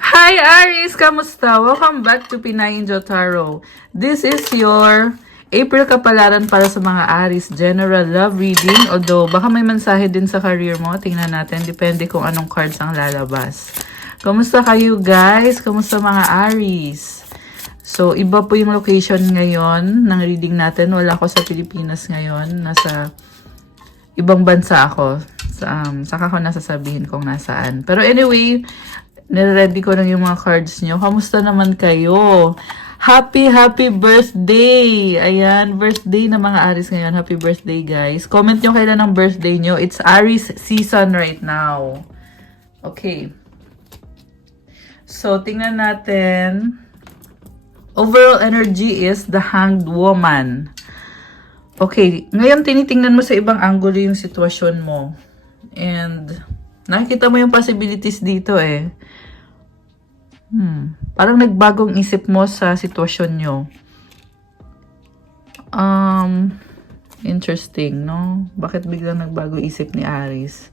Hi Aries! Kamusta? Welcome back to Pinay Angel Tarot. This is your April kapalaran para sa mga Aries general love reading. Although baka may mensahe din sa career mo. Tingnan natin. Depende kung anong cards ang lalabas. Kamusta kayo guys? Kamusta mga Aries? So, iba po yung location ngayon ng reading natin. Wala ako sa Pilipinas ngayon. Nasa ibang bansa ako. Saka ko nasasabihin kung nasaan. Pero anyway, nire-ready ko lang yung mga cards nyo. Kamusta naman kayo? Happy birthday! Ayan, birthday na mga Aries ngayon. Happy birthday, guys. Comment nyo kailan ang birthday nyo. It's Aries season right now. Okay. So, tingnan natin. Overall energy is the Hanged Woman. Okay. Ngayon, tinitingnan mo sa ibang angulo yung sitwasyon mo. And nakikita mo yung possibilities dito eh. Parang nagbagong isip mo sa sitwasyon nyo. Interesting, no? Bakit biglang nagbagong isip ni Aries?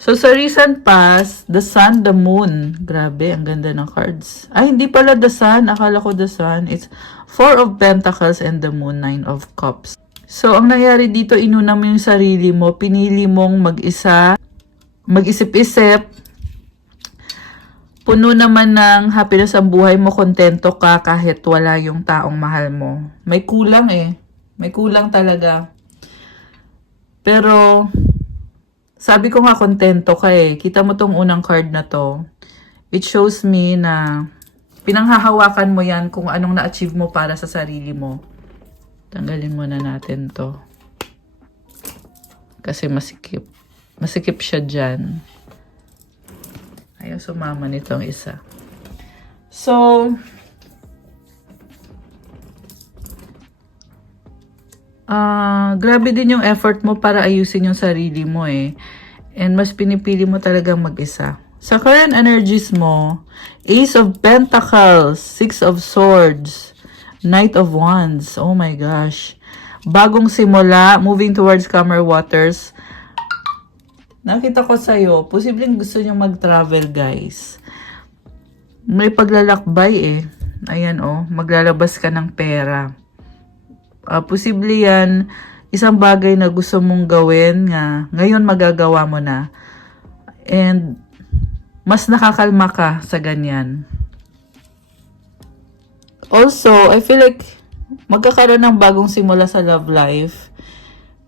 So, sa recent past, the sun, the moon. Grabe, ang ganda ng cards. Ay, hindi pala the sun. Akala ko the sun. It's 4 of Pentacles and the moon, 9 of Cups. So, ang nangyari dito, inuna mo yung sarili mo. Pinili mong mag-isa, mag-isip-isip. Puno naman ng happiness ang buhay mo, kontento ka kahit wala yung taong mahal mo. May kulang eh. May kulang talaga. Pero, sabi ko nga kontento ka eh. Kita mo tong unang card na to. It shows me na pinanghahawakan mo yan kung anong na-achieve mo para sa sarili mo. Tanggalin muna natin to. Kasi masikip. Masikip siya dyan. Ayaw sumama nitong isa. So, grabe din yung effort mo para ayusin yung sarili mo eh. And mas pinipili mo talagang mag-isa. Sa current energies mo, Ace of Pentacles, Six of Swords, Knight of Wands. Oh my gosh. Bagong simula, moving towards calmer waters. Nakita ko sa'yo, posibleng gusto nyo mag-travel, guys. May paglalakbay eh. Ayan oh, maglalabas ka ng pera. Posible yan, isang bagay na gusto mong gawin nga, ngayon magagawa mo na. And, mas nakakalma ka sa ganyan. Also, I feel like magkakaroon ng bagong simula sa love life.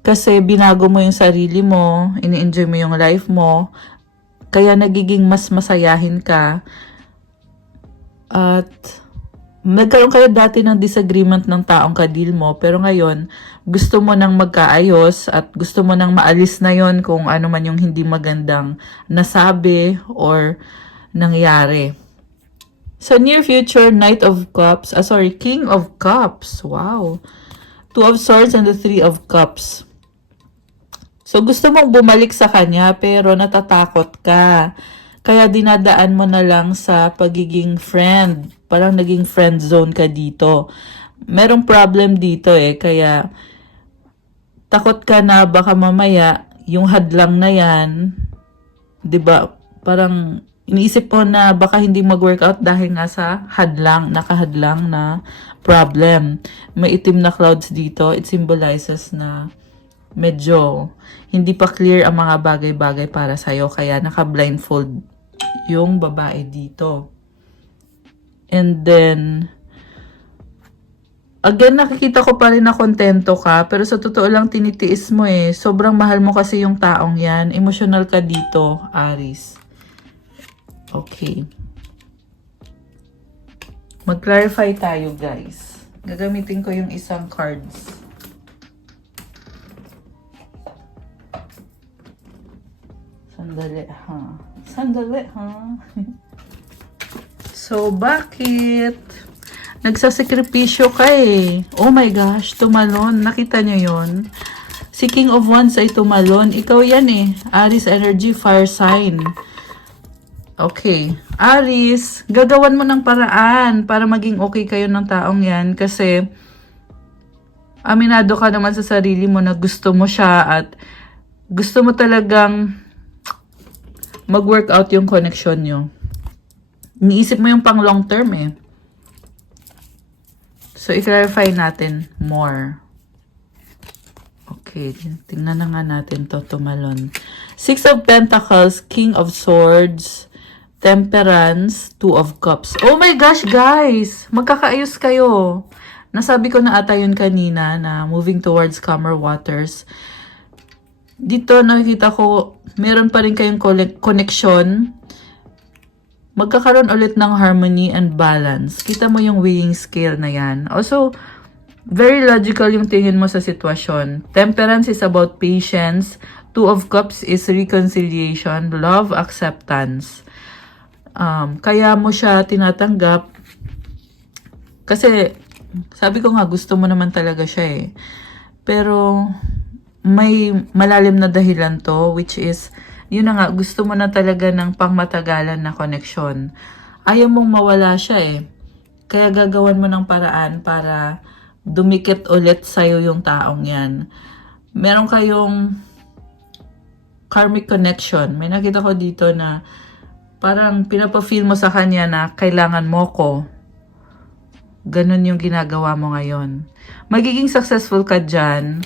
Kasi binago mo yung sarili mo, ini-enjoy mo yung life mo, kaya nagiging mas masayahin ka. At nagkaroon kayo dati ng disagreement ng taong kadil mo, pero ngayon gusto mo nang magkaayos at gusto mo nang maalis na yon kung ano man yung hindi magandang nasabi or nangyari. Sa near future, Knight of Cups, King of Cups. Wow. 2 of Swords and the 3 of Cups. So, gusto mong bumalik sa kanya, pero natatakot ka. Kaya dinadaan mo na lang sa pagiging friend. Parang naging friend zone ka dito. Merong problem dito eh, kaya takot ka na baka mamaya, yung hadlang na yan, 'di ba? Parang iniisip mo na baka hindi mag-workout dahil nga sa nakahadlang na problem. May itim na clouds dito. It symbolizes na medyo hindi pa clear ang mga bagay-bagay para sa'yo. Kaya naka-blindfold yung babae dito. And then, again, nakikita ko pa rin na kontento ka. Pero sa totoo lang, tinitiis mo eh. Sobrang mahal mo kasi yung taong yan. Emotional ka dito, Aries. Okay. Mag-clarify tayo, guys. Gagamitin ko yung isang cards. Sandali, ha? So, bakit? Nagsasakripisyo ka eh. Oh my gosh, tumalon. Nakita nyo yon? Si King of Wands ay tumalon. Ikaw yan eh. Aries energy, fire sign. Okay. Aries, gagawan mo ng paraan para maging okay kayo ng taong yan. Kasi, aminado ka naman sa sarili mo na gusto mo siya at gusto mo talagang mag-work out yung connection nyo. iniisip mo yung pang long term eh. So, i-clarify natin more. Okay, tingnan na nga natin to, tumalon. Six of Pentacles, King of Swords, Temperance, Two of Cups. Oh my gosh, guys! Magkakaayos kayo. Nasabi ko na ata yun kanina na moving towards calmer waters. Dito nakikita ko, meron pa rin kayong connection. Magkakaroon ulit ng harmony and balance. Kita mo yung weighing scale na yan. Also, very logical yung tingin mo sa sitwasyon. Temperance is about patience. Two of Cups is reconciliation, love, acceptance. Kaya mo siya tinatanggap. Kasi, sabi ko nga, gusto mo naman talaga siya eh. Pero, may malalim na dahilan to, which is, yun na nga, gusto mo na talaga ng pangmatagalan na connection. Ayaw mong mawala siya eh. Kaya gagawan mo ng paraan para dumikit ulit sa'yo yung taong yan. Meron kayong karmic connection. May nakita ko dito na parang pinapa-feel mo sa kanya na kailangan mo ko. Ganun yung ginagawa mo ngayon. Magiging successful ka dyan.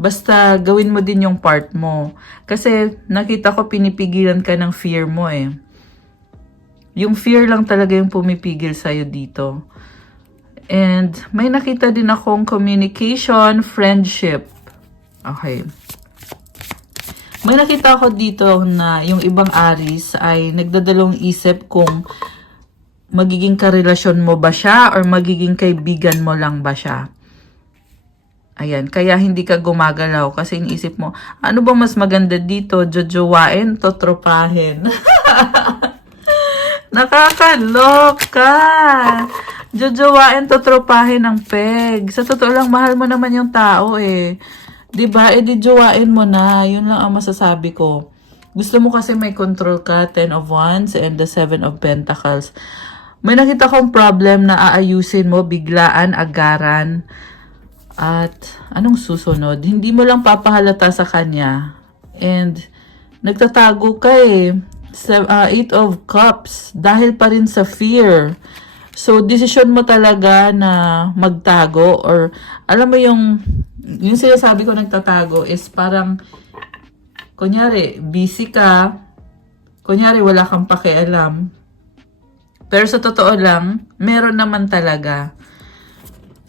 Basta gawin mo din yung part mo. Kasi nakita ko pinipigilan ka ng fear mo eh. Yung fear lang talaga yung pumipigil sa'yo dito. And may nakita din akong communication, friendship. Okay. May nakita ako dito na yung ibang Aries ay nagdadalawang isip kung magiging karelasyon mo ba siya or magiging kaibigan mo lang ba siya. Ayan, kaya hindi ka gumagalaw kasi iniisip mo, ano bang mas maganda dito? Jojowain, totropahin. Nakakaloka! Jojowain, totropahin ang peg. Sa totoo lang, mahal mo naman yung tao eh. Diba? E di jowain mo na. Yun lang ang masasabi ko. Gusto mo kasi may control ka, 10 of Wands and the 7 of Pentacles. May nakita kong problem na aayusin mo, biglaan, agaran. At anong susunod? Hindi mo lang papahalata sa kanya. And nagtatago ka eh. 8 of Cups. Dahil pa rin sa fear. So, desisyon mo talaga na magtago or alam mo yung sinasabi ko nagtatago is parang kunyari, busy ka. Kunyari, wala kang pakialam. Pero sa totoo lang, meron naman talaga.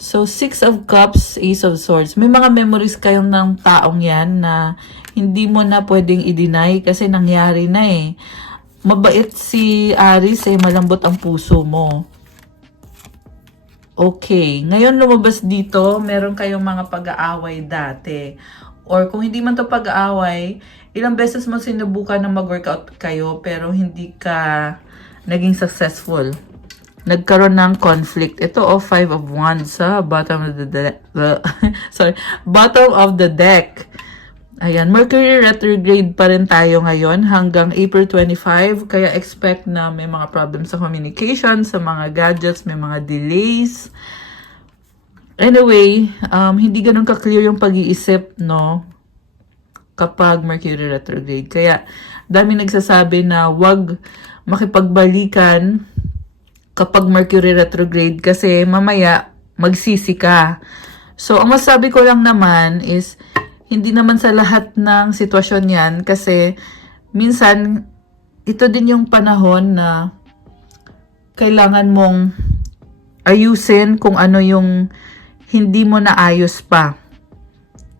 So, 6 of Cups, Ace of Swords. May mga memories kayong ng taong yan na hindi mo na pwedeng i-deny kasi nangyari na eh. Mabait si Aries eh, malambot ang puso mo. Okay, ngayon lumabas dito, meron kayong mga pag-aaway dati. Or kung hindi man to pag-aaway, ilang beses mo sinubukan na mag-workout kayo pero hindi ka naging successful. Nagkaroon ng conflict. Ito 5 of Wands sa bottom of the deck. Bottom of the deck. Ayan, Mercury retrograde pa rin tayo ngayon hanggang April 25. Kaya expect na may mga problems sa communication, sa mga gadgets, may mga delays. Anyway, hindi ganun ka-clear yung pag-iisip, no? Kapag Mercury retrograde. Kaya, dami nagsasabi na wag makipagbalikan kapag Mercury retrograde kasi mamaya magsisi ka. So, ang masabi ko lang naman is hindi naman sa lahat ng sitwasyon yan kasi minsan ito din yung panahon na kailangan mong ayusin kung ano yung hindi mo naayos pa.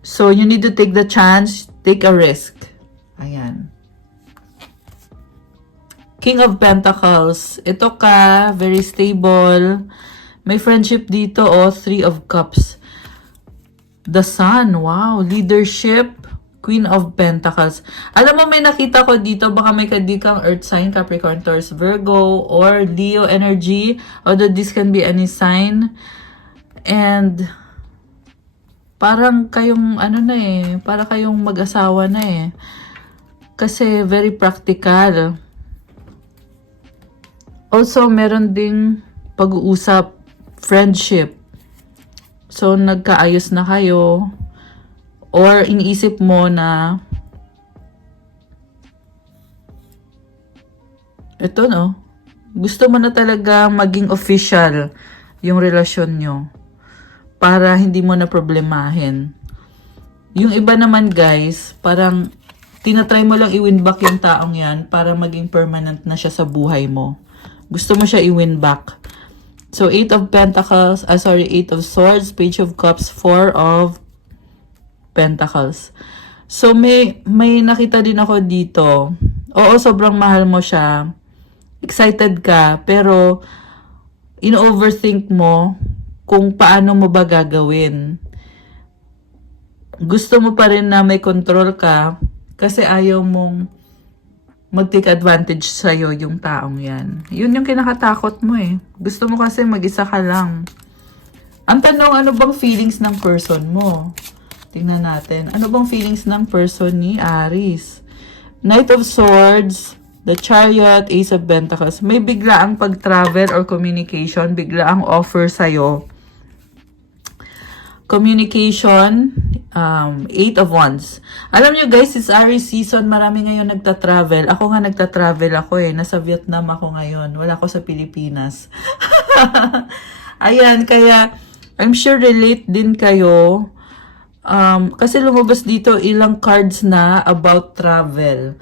So, you need to take the chance, take a risk. Ayan. King of Pentacles. Ito ka, very stable. May friendship dito, 3 of Cups. The Sun, wow, leadership. Queen of Pentacles. Alam mo, may nakita ko dito, baka may kadikang Earth sign, Capricorn, Taurus, Virgo, or Leo energy. Although this can be any sign. And parang kayong, para kayong mag-asawa na eh. Kasi very practical. Also, meron ding pag-uusap, friendship. So, nagkaayos na kayo. Or, iniisip mo na, ito no, Gusto mo na talaga maging official yung relasyon nyo para hindi mo na problemahin. Yung iba naman guys, parang tinatry mo lang i-win back yung taong yan para maging permanent na siya sa buhay mo. Gusto mo siya i-win back. So, 8 of Pentacles, 8 of Swords, Page of Cups, 4 of Pentacles. So, may nakita din ako dito. Oo, sobrang mahal mo siya. Excited ka, pero in-overthink mo kung paano mo ba gagawin. Gusto mo pa rin na may control ka kasi ayaw mong mag-take advantage sa'yo yung taong yan. Yun yung kinakatakot mo eh. Gusto mo kasi mag-isa ka lang. Ang tanong, ano bang feelings ng person mo? Tingnan natin. Ano bang feelings ng person ni Aries? Knight of Swords, the Chariot, Ace of Pentacles. May bigla ang pag-travel or communication. Bigla ang offer sa'yo. Communication, 8 of Wands. Alam nyo guys, it's Aries season. Marami ngayon nagta-travel. Ako nga nagta-travel ako eh. Nasa Vietnam ako ngayon. Wala ako sa Pilipinas. Ayan, kaya I'm sure relate din kayo. Kasi lumabas dito ilang cards na about travel.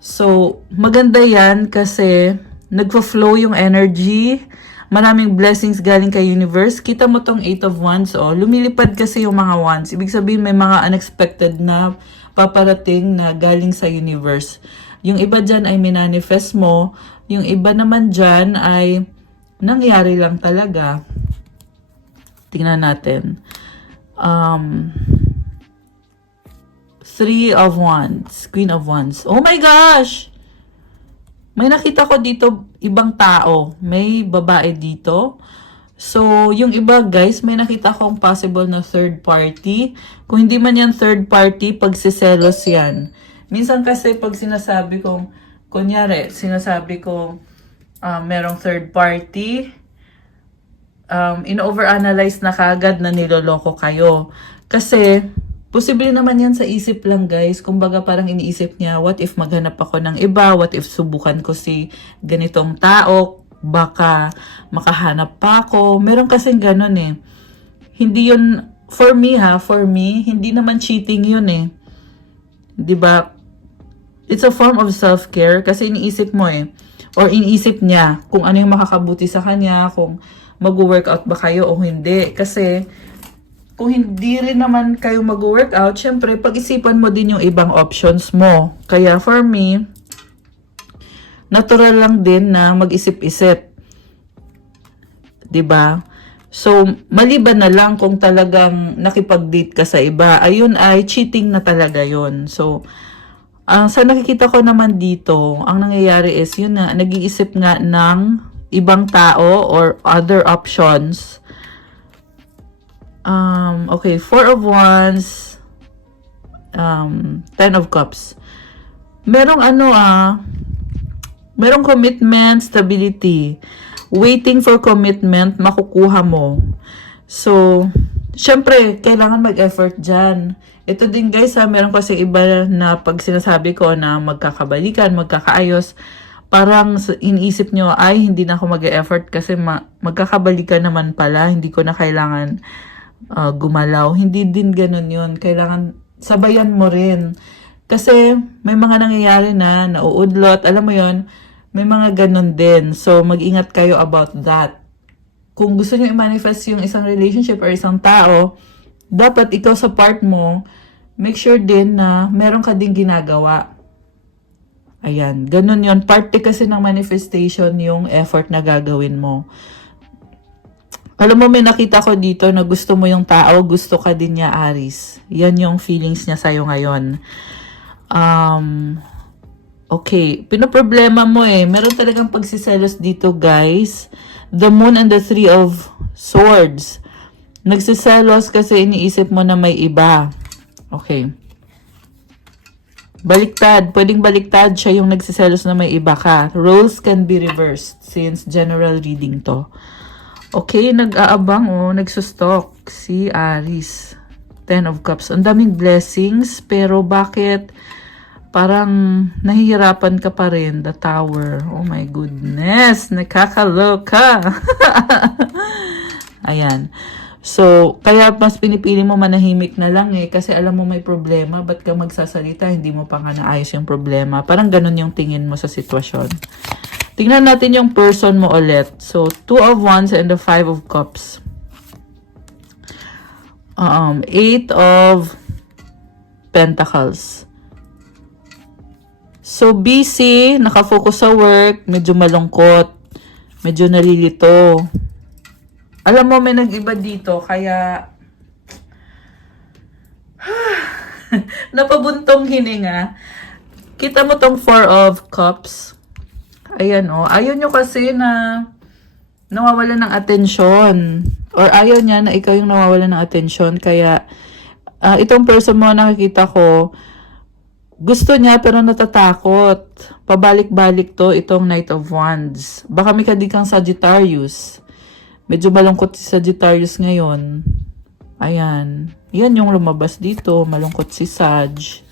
So, maganda yan kasi nagpa-flow yung energy. Maraming blessings galing kay universe. Kita mo tong 8 of Wands, oh. Lumilipad kasi yung mga wands. Ibig sabihin may mga unexpected na paparating na galing sa universe. Yung iba dyan ay minanifest mo. Yung iba naman dyan ay nangyari lang talaga. Tingnan natin. 3 of Wands. Queen of Wands. Oh my gosh! May nakita ko dito ibang tao. May babae dito. So, yung iba guys, may nakita kong possible na third party. Kung hindi man yan third party, pagsiselos yan. Minsan kasi pag sinasabi kong, kunyari, sinasabi kong merong third party, in-overanalyze na kagad na niloloko kayo. Kasi, posible naman yan sa isip lang guys. Kumbaga parang iniisip niya, what if maghanap ako ng iba? What if subukan ko si ganitong tao? Baka makahanap pa ako. Meron kasing ganun eh. Hindi yun, for me, hindi naman cheating yun eh. 'Di ba? It's a form of self-care kasi iniisip mo eh. Or iniisip niya kung ano yung makakabuti sa kanya, kung mag-workout ba kayo o hindi. Kasi, kung hindi rin naman kayo mag-workout, syempre, pag-isipan mo din yung ibang options mo. Kaya for me, natural lang din na mag-isip-isip. 'Di ba? So, maliban na lang kung talagang nakipag-date ka sa iba, ayun ay cheating na talaga yun. So, sa nakikita ko naman dito, ang nangyayari is, yun na, nag-iisip nga ng ibang tao or other options. Okay, 4 of Wands, 10 of Cups. Merong merong commitment, stability. Waiting for commitment, makukuha mo. So, syempre, kailangan mag-effort dyan. Ito din guys, meron kasi iba na pag sinasabi ko na magkakabalikan, magkakaayos, parang iniisip nyo, ay, hindi na ako mag-effort kasi magkakabalikan naman pala, hindi ko na kailangan gumalaw. Hindi din ganun yun. Kailangan sabayan mo rin. Kasi may mga nangyayari na nauudlot. Alam mo yon, may mga ganun din. So, mag-ingat kayo about that. Kung gusto nyo i-manifest yung isang relationship or isang tao, dapat ikaw sa part mo, make sure din na meron ka din ginagawa. Ayan, ganun yon. Parte kasi ng manifestation yung effort na gagawin mo. Alam mo, may nakita ko dito na gusto mo yung tao, gusto ka din niya, Aries. Yan yung feelings niya sa'yo ngayon. Okay, pinoproblema mo eh. Meron talagang pagsiselos dito, guys. The Moon and the 3 of Swords. Nagsiselos kasi iniisip mo na may iba. Okay. Baliktad. Pwedeng baliktad siya yung nagsiselos na may iba ka. Roles can be reversed since general reading to. Okay, nag-aabang nagsustok si Aries. 10 of Cups. Ang daming blessings, pero bakit parang nahihirapan ka pa rin. The Tower. Oh my goodness. Nakakaloka. Ayan. So, kaya mas pinipili mo manahimik na lang eh. Kasi alam mo may problema. Ba't ka magsasalita? Hindi mo pa nga naayos yung problema. Parang ganun yung tingin mo sa sitwasyon. Tingnan natin yung person mo ulit. So, 2 of Wands and the 5 of Cups. 8 of Pentacles. So, busy, nakafocus sa work, medyo malungkot, medyo nalilito. Alam mo, may nag-iba dito, kaya napabuntong hininga. Kita mo tong 4 of Cups. Ayan o. Ayaw nyo kasi na nawawalan ng atensyon. Or ayaw niya na ikaw yung nawawalan ng atensyon. Kaya, itong person mo nakikita ko, gusto niya pero natatakot. Pabalik-balik to itong Knight of Wands. Baka may kadikang Sagittarius. Medyo malungkot si Sagittarius ngayon. Ayan. Yan yung lumabas dito. Malungkot si Sag.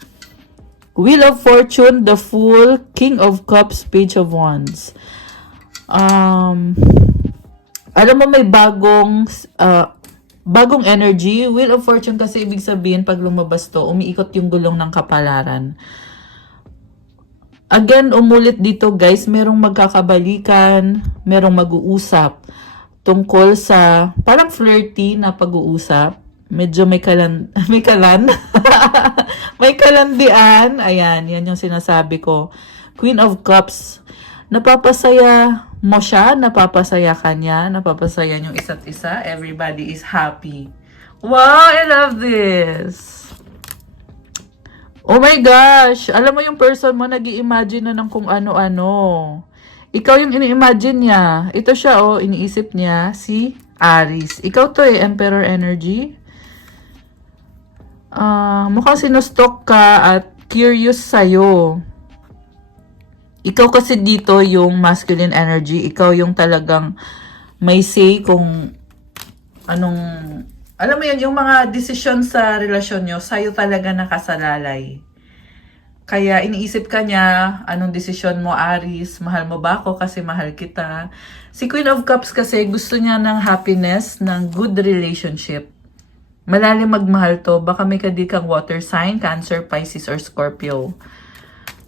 Wheel of Fortune, the Fool, King of Cups, Page of Wands. Alam mo may bagong energy. Wheel of Fortune kasi ibig sabihin pag lumabas to, umiikot yung gulong ng kapalaran. Again, umulit dito guys, merong magkakabalikan, merong mag-uusap tungkol sa parang flirty na pag-uusap. Medyo may may kalandian. Ayan, yan yung sinasabi ko. Queen of Cups. Napapasaya mo siya, napapasaya ka niya, napapasaya yung isa't isa. Everybody is happy. Wow, I love this. Oh my gosh. Alam mo yung person mo, nag-i-imagine na ng kung ano-ano. Ikaw yung ini-imagine niya. Ito siya, oh, iniisip niya, si Aries. Ikaw to eh, Emperor energy. Mukhang sinustok ka at curious sa'yo. Ikaw kasi dito yung masculine energy. Ikaw yung talagang may say kung anong, alam mo yun, yung mga desisyon sa relasyon nyo, sa'yo talaga nakasalalay. Kaya iniisip ka niya, anong desisyon mo, Aries? Mahal mo ba ako kasi mahal kita? Si Queen of Cups kasi gusto niya ng happiness, ng good relationship. Malalim magmahal to. Baka may kadikang water sign, Cancer, Pisces, or Scorpio.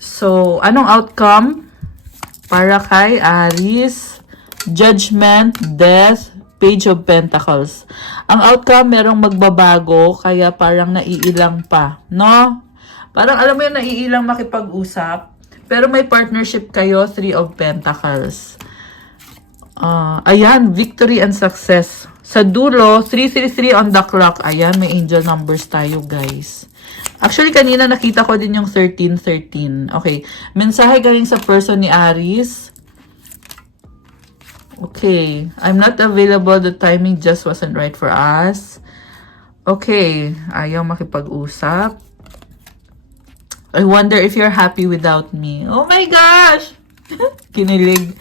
So, anong outcome? Para kay Aries, Judgment, Death, Page of Pentacles. Ang outcome, merong magbabago, kaya parang naiilang pa. No? Parang alam mo yun, naiilang makipag-usap. Pero may partnership kayo, 3 of Pentacles. Ayan, victory and success. Sa dulo, 333 on the clock. Ayan, may angel numbers tayo, guys. Actually, kanina nakita ko din yung 1313. Okay. Mensahe galing sa person ni Aries. Okay. I'm not available. The timing just wasn't right for us. Okay. Ayaw makipag-usap. I wonder if you're happy without me. Oh my gosh! Kinilig.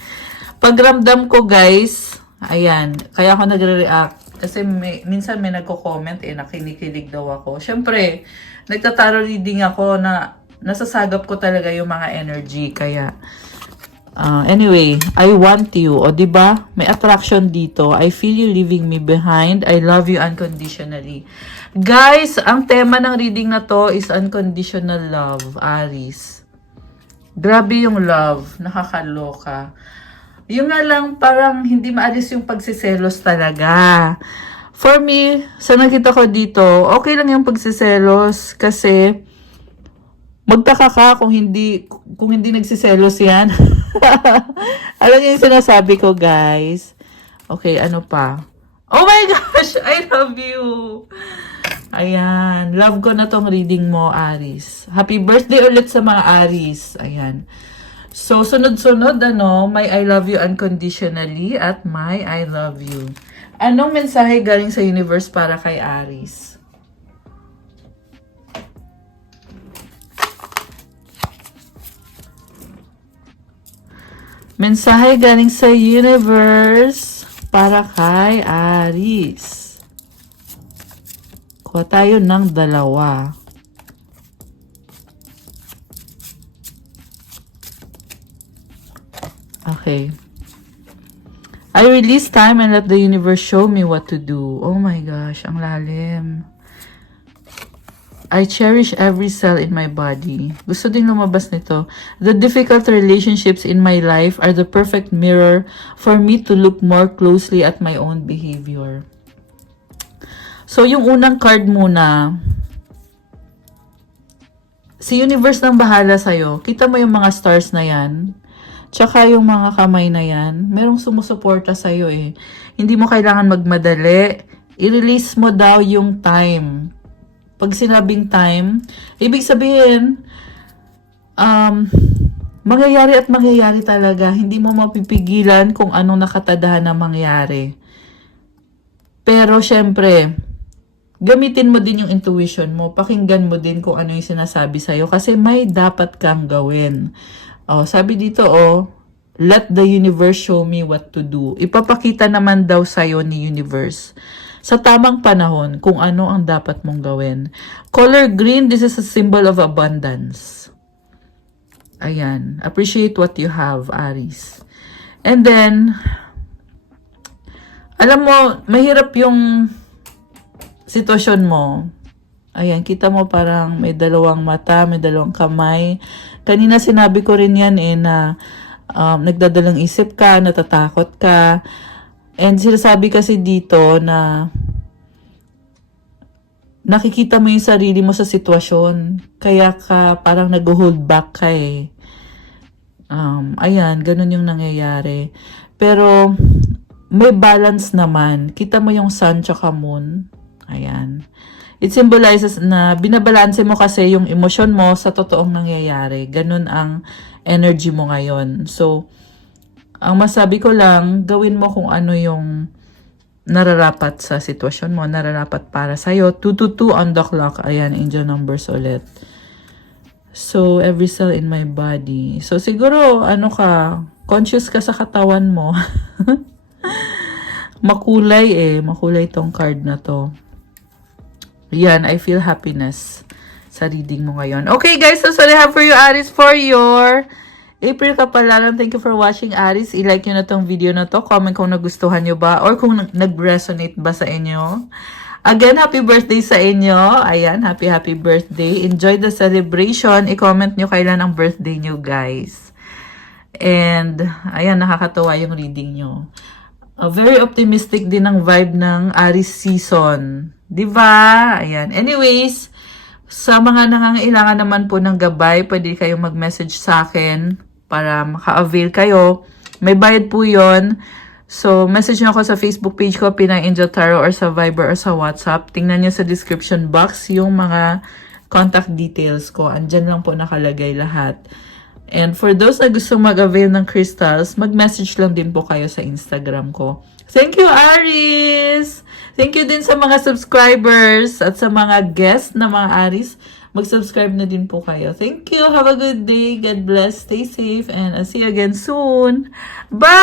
Pagramdam ko, guys, ayan, kaya ako nagre-react. Kasi minsan may nagko-comment nakinikilig daw ako. Siyempre, nagtataro reading ako na nasasagap ko talaga yung mga energy. Kaya, anyway, I want you. O, diba? May attraction dito. I feel you leaving me behind. I love you unconditionally. Guys, ang tema ng reading na to is unconditional love, Aries. Grabe yung love. Nakakaloka. Yung nga lang, parang hindi maalis yung pagsiselos talaga. For me, sa nakita ko dito, okay lang yung pagsiselos kasi magtaka ka kung hindi nagsiselos yan. Alam niyo yung sinasabi ko, guys. Okay, ano pa? Oh my gosh! I love you! Ayan. Love ko na tong reading mo, Aries. Happy birthday ulit sa mga Aries. Ayan. So, sunod-sunod, may I love you unconditionally at may I love you. Anong mensahe galing sa universe para kay Aries? Mensahe galing sa universe para kay Aries. Kuha tayo ng 2. Okay. I release time and let the universe show me what to do. Oh my gosh, ang lalim. I cherish every cell in my body. Gusto din lumabas nito. The difficult relationships in my life are the perfect mirror for me to look more closely at my own behavior. So, yung unang card muna, si universe nang bahala sa'yo. Kita mo yung mga stars na yan. Tsaka yung mga kamay na yan, merong sumusuporta sa'yo eh. Hindi mo kailangan magmadali. I-release mo daw yung time. Pag sinabing time, ibig sabihin, mangyayari at mangyayari talaga. Hindi mo mapipigilan kung anong nakatadahan na mangyari. Pero syempre, gamitin mo din yung intuition mo. Pakinggan mo din kung ano yung sinasabi sa'yo. Kasi may dapat kang gawin. Sabi dito, let the universe show me what to do. Ipapakita naman daw sa'yo ni universe sa tamang panahon kung ano ang dapat mong gawin. Color green, this is a symbol of abundance. Ayan. Appreciate what you have, Aries. And then, alam mo, mahirap yung sitwasyon mo. Ayan, kita mo parang may dalawang mata, may dalawang kamay. Kanina sinabi ko rin yan na nagdadalang isip ka, natatakot ka. And sinasabi kasi dito na nakikita mo yung sarili mo sa sitwasyon. Kaya ka parang nag-hold back ka eh. Ayan, ganun yung nangyayari. Pero may balance naman. Kita mo yung sun tsaka moon. Ayan. It symbolizes na binabalanse mo kasi yung emosyon mo sa totoong nangyayari. Ganun ang energy mo ngayon. So, ang masabi ko lang, gawin mo kung ano yung nararapat sa sitwasyon mo, nararapat para sa'yo. 222 on the clock. Ayan, angel numbers ulit. So, every cell in my body. So, siguro, conscious ka sa katawan mo. Makulay makulay tong card na to. Yan, I feel happiness sa reading mo ngayon. Okay guys, so what I have for you, Aries, for your April Kapalaran. Thank you for watching, Aries. I-like nyo na tong video na to. Comment kung nagustuhan nyo ba or kung nag-resonate ba sa inyo. Again, happy birthday sa inyo. Ayan, happy birthday. Enjoy the celebration. I-comment nyo kailan ang birthday nyo, guys. And, ayan, nakakatawa yung reading nyo. Very optimistic din ang vibe ng Aries season. Diba? Ayan. Anyways, sa mga nangangailangan naman po ng gabay, pwede kayong mag-message sa akin para maka-avail kayo. May bayad po yon. So, message nyo ako sa Facebook page ko, Pinay Angel Tarot, or sa Viber or sa WhatsApp. Tingnan nyo sa description box yung mga contact details ko. Andyan lang po nakalagay lahat. And for those na gusto mag-avail ng crystals, mag-message lang din po kayo sa Instagram ko. Thank you, Aries! Thank you din sa mga subscribers at sa mga guests na mga Aries. Mag-subscribe na din po kayo. Thank you. Have a good day. God bless. Stay safe. And I'll see you again soon. Bye!